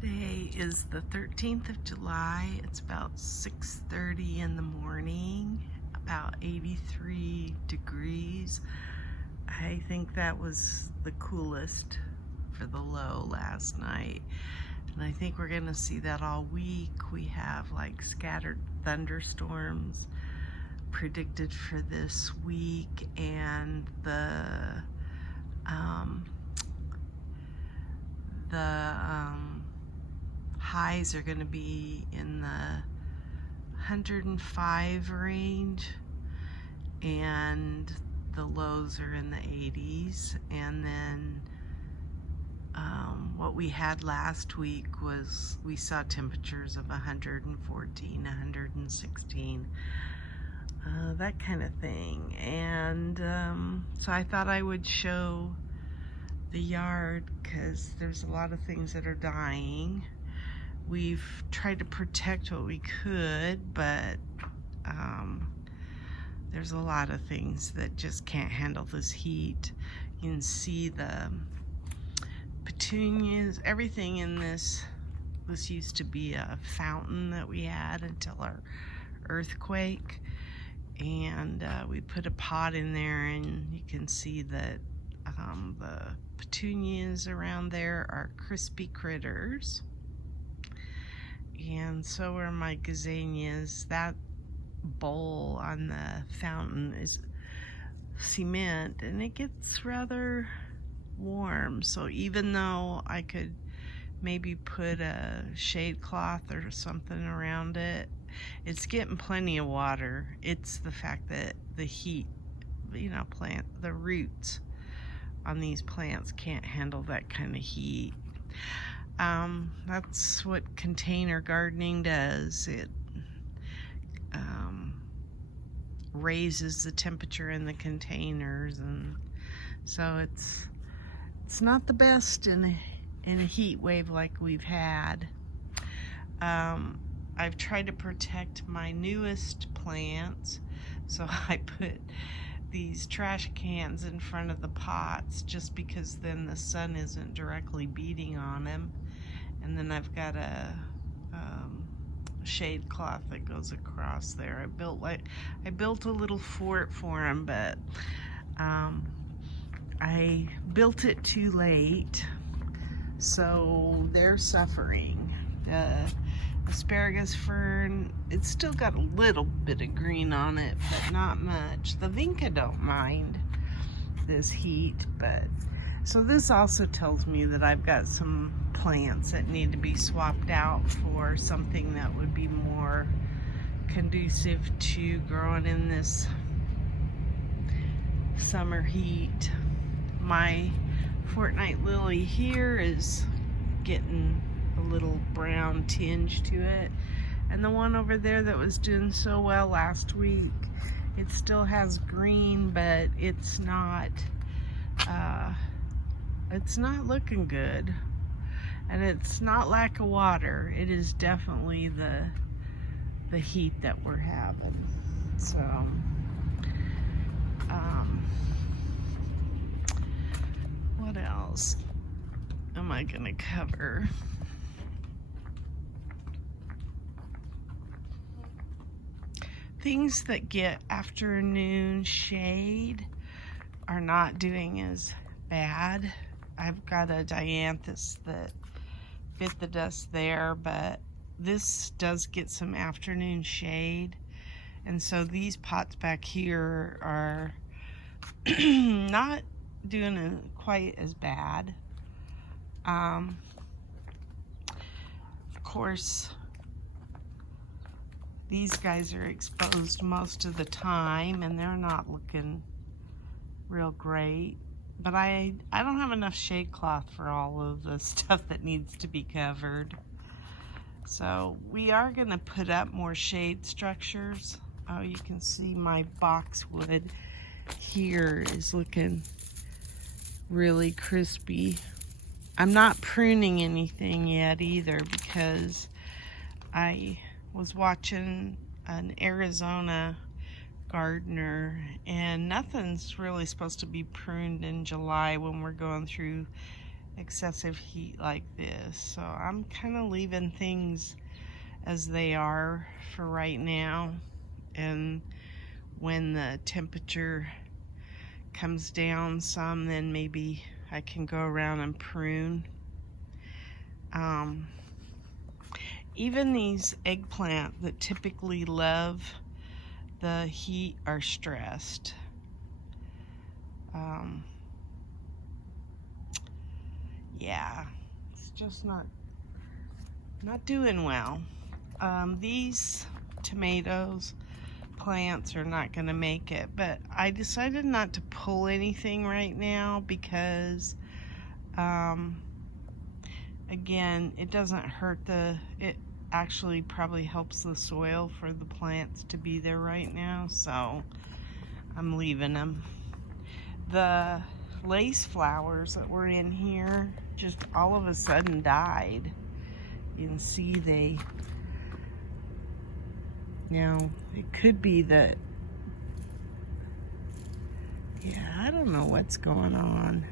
Today is the 13th of July. It's about 6:30 in the morning, about 83 degrees. I think that was the coolest for the low last night. And I think we're gonna see that all week. We have like scattered thunderstorms predicted for this week, and the highs are going to be in the 105 range, and the lows are in the 80s. And then what we had last week was we saw temperatures of 114, 116, that kind of thing. And so I thought I would show the yard because there's a lot of things that are dying. We've tried to protect what we could, but there's a lot of things that just can't handle this heat. You can see the petunias, everything in this used to be a fountain that we had until our earthquake, and we put a pot in there, and you can see that the petunias around there are crispy critters, and so are my gazanias. That bowl on the fountain is cement, and it gets rather warm. So even though I could maybe put a shade cloth or something around it, it's getting plenty of water. It's the fact that the heat, the roots on these plants can't handle that kind of heat. That's what container gardening does. It raises the temperature in the containers, and so it's not the best in a heat wave like we've had. I've tried to protect my newest plants, so I put these trash cans in front of the pots just because then the sun isn't directly beating on them. And then I've got a shade cloth that goes across there. I built a little fort for them, but I built it too late, so they're suffering. The asparagus fern, it's still got a little bit of green on it, but not much. The vinca don't mind this heat, but so this also tells me that I've got some plants that need to be swapped out for something that would be more conducive to growing in this summer heat. My fortnight lily here is getting a little brown tinge to it, and the one over there that was doing so well last week, it still has green, but it's not looking good. And it's not lack of water, it is definitely the heat that we're having. So what else am I gonna cover? Things that get afternoon shade are not doing as bad. I've got a dianthus that bit the dust there, but this does get some afternoon shade, and so these pots back here are not doing quite as bad. Of course, these guys are exposed most of the time, and they're not looking real great. But I don't have enough shade cloth for all of the stuff that needs to be covered. So we are going to put up more shade structures. Oh, you can see my boxwood here is looking really crispy. I'm not pruning anything yet either, because I was watching an Arizona gardener, and nothing's really supposed to be pruned in July when we're going through excessive heat like this. So I'm kind of leaving things as they are for right now, and when the temperature comes down some, then maybe I can go around and prune. Even these eggplant that typically love the heat are stressed. Yeah, it's just not doing well. These tomatoes plants are not going to make it, but I decided not to pull anything right now because again, it doesn't hurt it actually probably helps the soil for the plants to be there right now, so I'm leaving them. The lace flowers that were in here just all of a sudden died. You can see now it could be that, yeah, I don't know what's going on.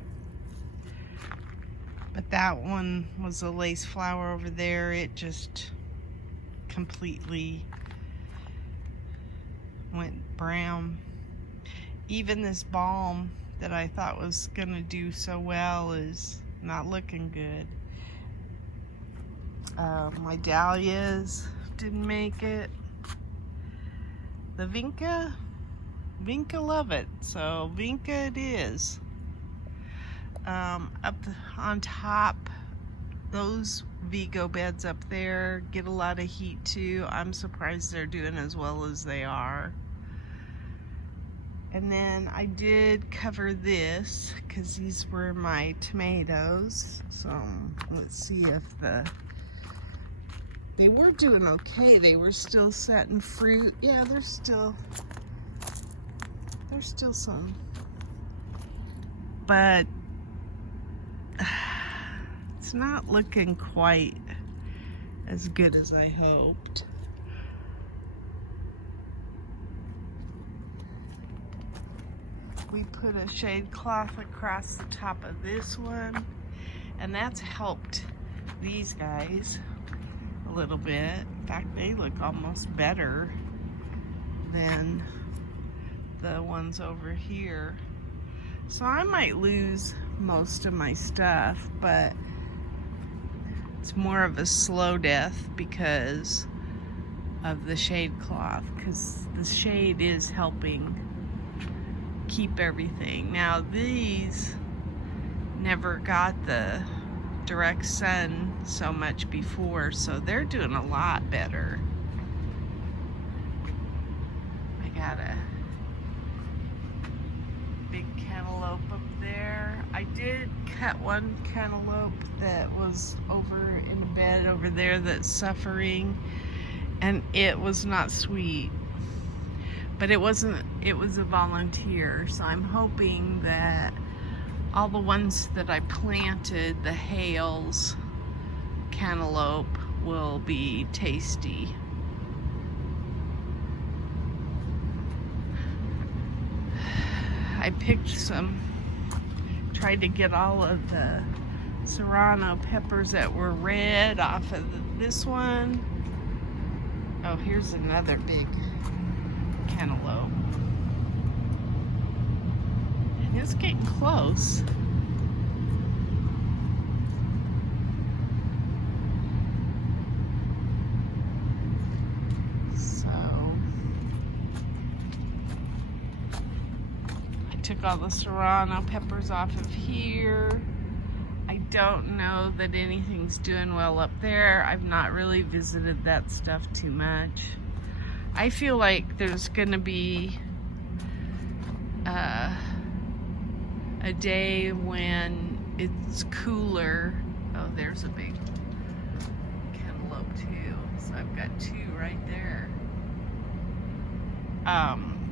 But that one was a lace flower over there. It just completely went brown. Even this balm that I thought was gonna do so well is not looking good. My dahlias didn't make it. The Vinca love it, so Vinca it is. Up on top, those Vego beds up there get a lot of heat too. I'm surprised they're doing as well as they are. And then I did cover this because these were my tomatoes. So let's see if they were doing okay. They were still setting fruit. Yeah, there's still some. But it's not looking quite as good as I hoped. We put a shade cloth across the top of this one, and that's helped these guys a little bit. In fact, they look almost better than the ones over here. So I might lose most of my stuff, but it's more of a slow death because of the shade cloth, because the shade is helping keep everything. Now these never got the direct sun so much before, so they're doing a lot better. I got a big cantaloupe up there. I did cut one cantaloupe that was over in the bed over there that's suffering, and it was not sweet. But it wasn't, it was a volunteer, so I'm hoping that all the ones that I planted, the Hales cantaloupe, will be tasty. I picked some, tried to get all of the serrano peppers that were red off of this one. Oh, here's another big cantaloupe. And it's getting close. So I took all the serrano peppers off of here. I don't know that anything's doing well up there. I've not really visited that stuff too much. I feel like there's gonna be a day when it's cooler. Oh, there's a big cantaloupe too. So I've got two right there.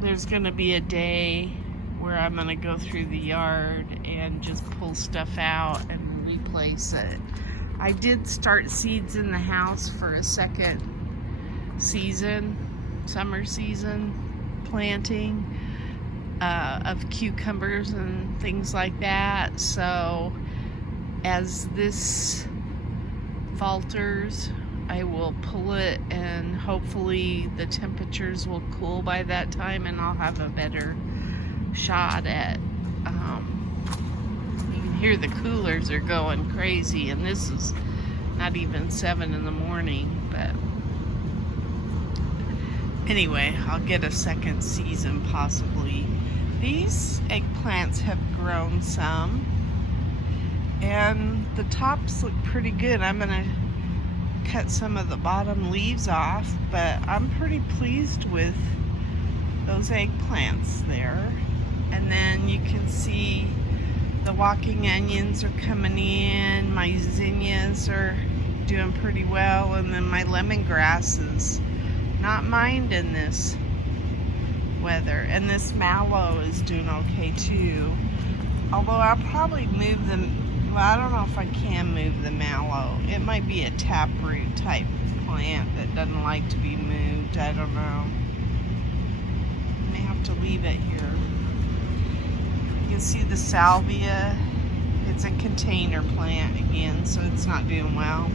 There's gonna be a day where I'm gonna go through the yard and just pull stuff out and replace it. I did start seeds in the house for a second season, summer season planting of cucumbers and things like that. So as this falters, I will pull it, and hopefully the temperatures will cool by that time, and I'll have a better shot at, you can hear the coolers are going crazy, and this is not even 7 in the morning, but anyway, I'll get a second season possibly. These eggplants have grown some, and the tops look pretty good. I'm gonna cut some of the bottom leaves off, but I'm pretty pleased with those eggplants there. And then you can see the walking onions are coming in, my zinnias are doing pretty well, and then my lemongrass is not minding this weather, and this mallow is doing okay too. Although I'll probably move them. Well, I don't know if I can move the mallow. It might be a taproot type plant that doesn't like to be moved. I don't know. I may have to leave it here. You can see the salvia. It's a container plant again, so it's not doing well.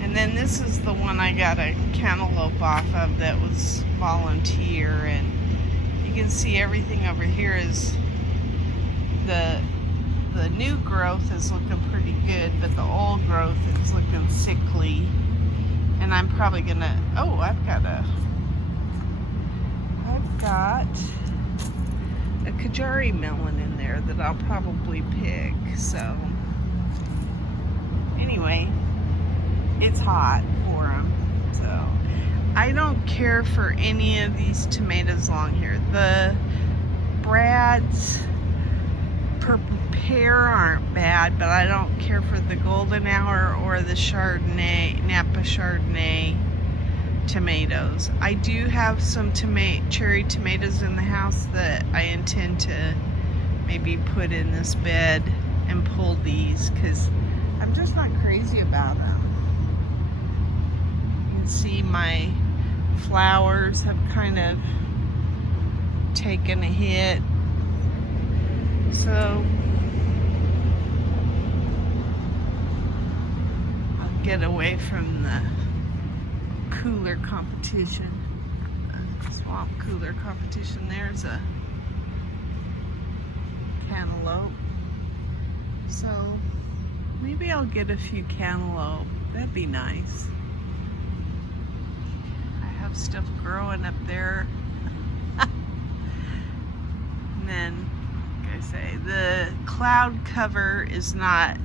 And then this is the one I got a cantaloupe off of that was volunteer, and you can see everything over here is the new growth is looking pretty good, but the old growth is looking sickly. And I'm probably gonna, I've got a Kajari melon in there that I'll probably pick. So anyway, it's hot for them. So I don't care for any of these tomatoes along here. The Brad's purple pear aren't bad, but I don't care for the golden hour or the Chardonnay, Napa Chardonnay tomatoes. I do have some cherry tomatoes in the house that I intend to maybe put in this bed and pull these, because I'm just not crazy about them. You can see my flowers have kind of taken a hit. So I'll get away from the cooler competition, swamp cooler competition. There's a cantaloupe. So maybe I'll get a few cantaloupe. That'd be nice. I have stuff growing up there. And then, like I say, the cloud cover is not,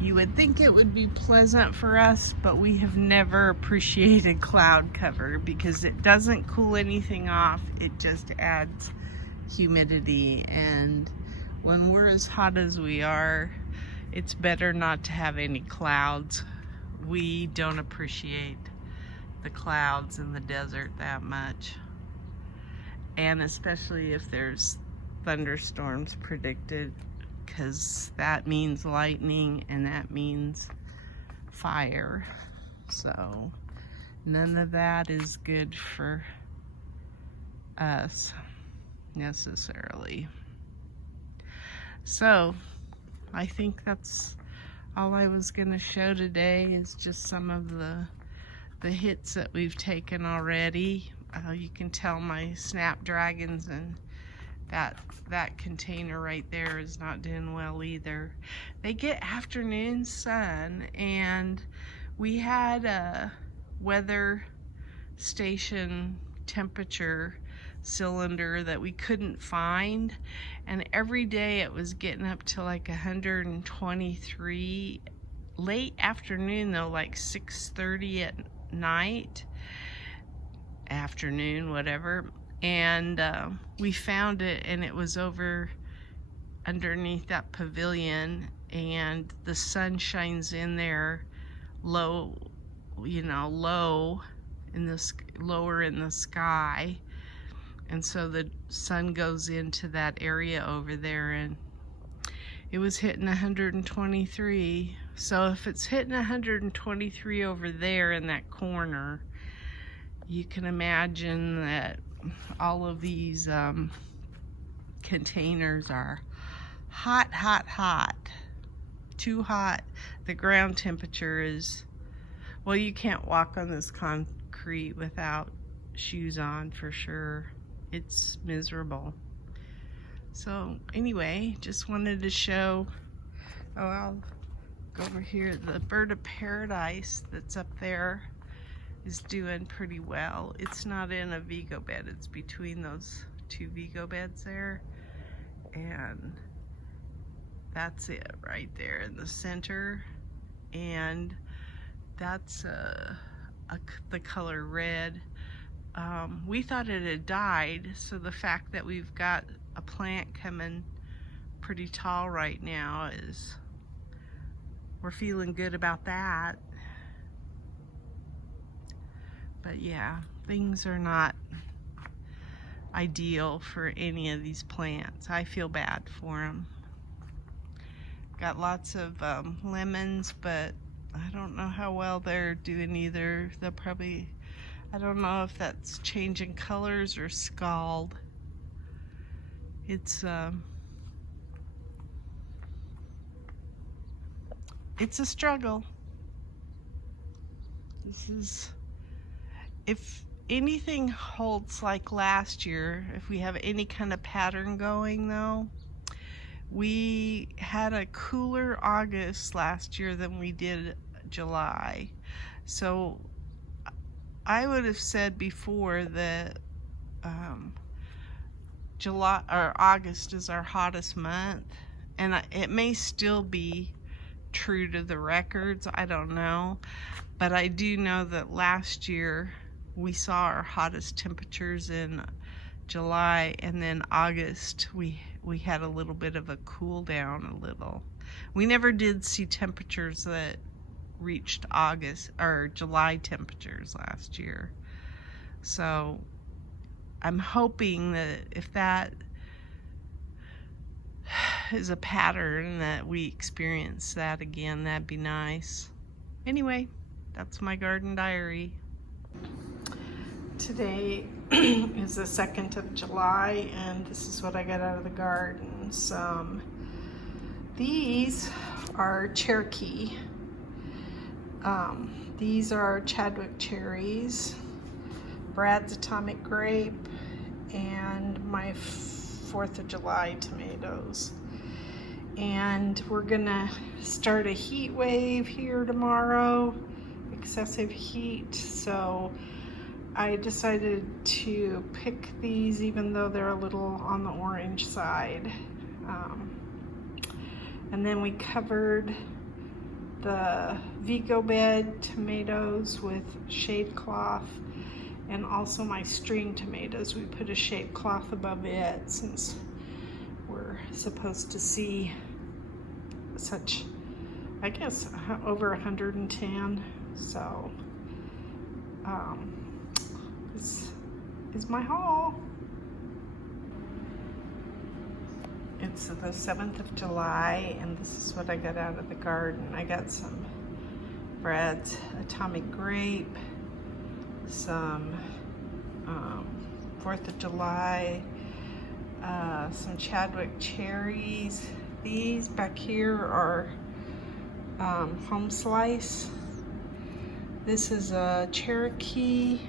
you would think it would be pleasant for us, but we have never appreciated cloud cover because it doesn't cool anything off. It just adds humidity, and when we're as hot as we are, it's better not to have any clouds. We don't appreciate the clouds in the desert that much, and especially if there's thunderstorms predicted, because that means lightning and that means fire. So none of that is good for us necessarily. So I think that's all I was going to show today, is just some of the hits that we've taken already. You can tell my snapdragons and that container right there is not doing well either. They get afternoon sun, and we had a weather station temperature cylinder that we couldn't find, and every day it was getting up to like 123 late afternoon though, like 6:30 at night, afternoon, whatever. And we found it, and it was over underneath that pavilion, and the sun shines in there low, low in this, lower in the sky, and so the sun goes into that area over there, and it was hitting 123. So if it's hitting 123 over there in that corner, you can imagine that all of these containers are hot, hot, hot. too hot. The ground temperature is, well, you can't walk on this concrete without shoes on for sure. It's miserable. So anyway, just wanted to show, oh, I'll go over here. The bird of paradise that's up there is doing pretty well. It's not in a Vego bed. It's between those two Vego beds there. And that's it right there in the center. And that's the color red. We thought it had died, so the fact that we've got a plant coming pretty tall right now is, we're feeling good about that. But yeah, things are not ideal for any of these plants. I feel bad for them. Got lots of lemons, but I don't know how well they're doing either. They'll probably, I don't know if that's changing colors or scald. It's a struggle. This is, if anything holds like last year, if we have any kind of pattern going though, we had a cooler August last year than we did July. So I would have said before that July or August is our hottest month, and it may still be true to the records, I don't know, but I do know that last year we saw our hottest temperatures in July, and then August we had a little bit of a cool down a little. We never did see temperatures that reached August or July temperatures last year. So I'm hoping that if that is a pattern that we experience that again, that'd be nice. Anyway, that's my garden diary. Today is the 2nd of July, and this is what I got out of the garden. These are Cherokee. These are Chadwick cherries, Brad's atomic grape, and my 4th of July tomatoes. And we're gonna start a heat wave here tomorrow, excessive heat, so I decided to pick these even though they're a little on the orange side. And then we covered the Vego bed tomatoes with shade cloth, and also my string tomatoes. We put a shade cloth above it since we're supposed to see such, I guess, over 110. So this is my haul. It's the 7th of July, and this is what I got out of the garden. I got some Brad's atomic grape, some 4th of July, some Chadwick cherries. These back here are home slice. This is a Cherokee.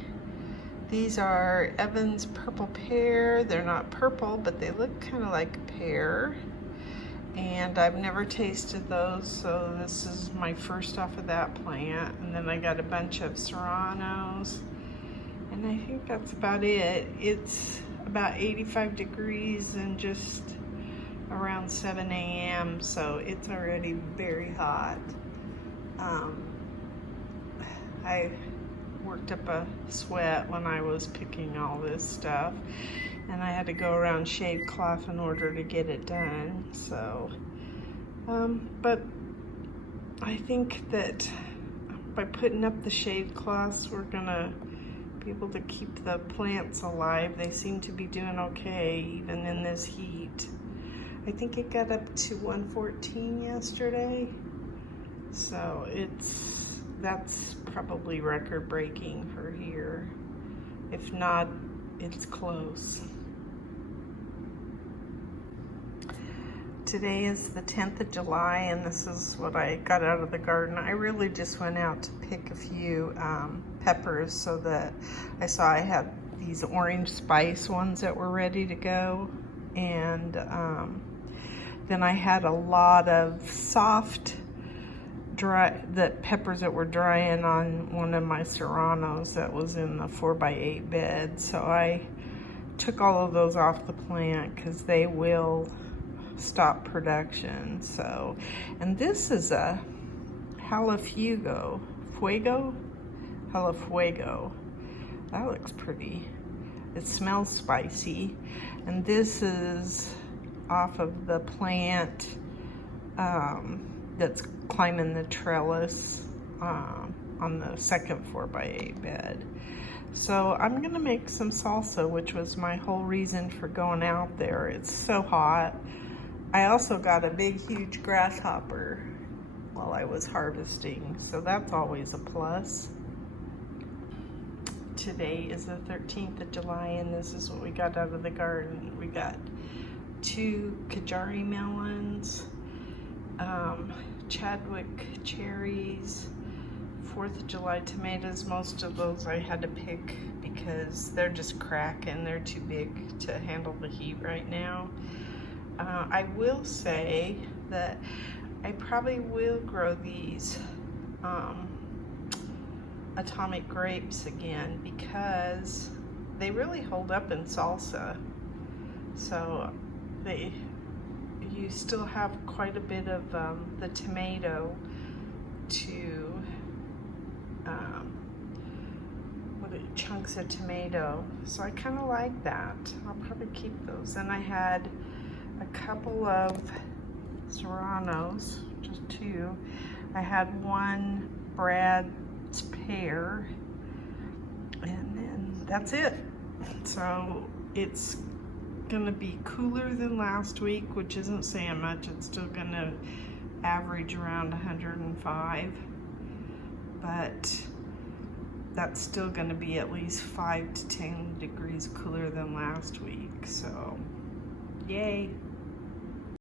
These are Evans purple pear. They're not purple, but they look kind of like pear. And I've never tasted those, so this is my first off of that plant. And then I got a bunch of serranos. And I think that's about it. It's about 85 degrees and just around 7 a.m. so it's already very hot. I worked up a sweat when I was picking all this stuff, and I had to go around shade cloth in order to get it done. So but I think that by putting up the shade cloths, we're gonna be able to keep the plants alive. They seem to be doing okay even in this heat. I think it got up to 114 yesterday, so that's probably record breaking for here. If not, it's close. Today is the 10th of July, and this is what I got out of the garden. I really just went out to pick a few peppers so that I saw I had these orange spice ones that were ready to go. And then I had a lot of soft peppers that were drying on one of my serranos that was in the 4x8 bed. So I took all of those off the plant because they will stop production. So, and this is a Fuego. That looks pretty. It smells spicy. And this is off of the plant that's climbing the trellis on the second 4x8 bed. So I'm gonna make some salsa, which was my whole reason for going out there. It's so hot. I also got a big, huge grasshopper while I was harvesting, so that's always a plus. Today is the 13th of July, and this is what we got out of the garden. We got 2 Kajari melons, Chadwick cherries, 4th of July tomatoes. Most of those I had to pick because they're just cracking. They're too big to handle the heat right now. I will say that I probably will grow these atomic grapes again because they really hold up in salsa. So you still have quite a bit of the tomato to chunks of tomato. So I kind of like that. I'll probably keep those. And I had a couple of serranos, just 2. I had one Brad's pear, and then that's it. So it's gonna be cooler than last week, which isn't saying much. It's still gonna average around 105, but that's still gonna be at least 5 to 10 degrees cooler than last week. So yay.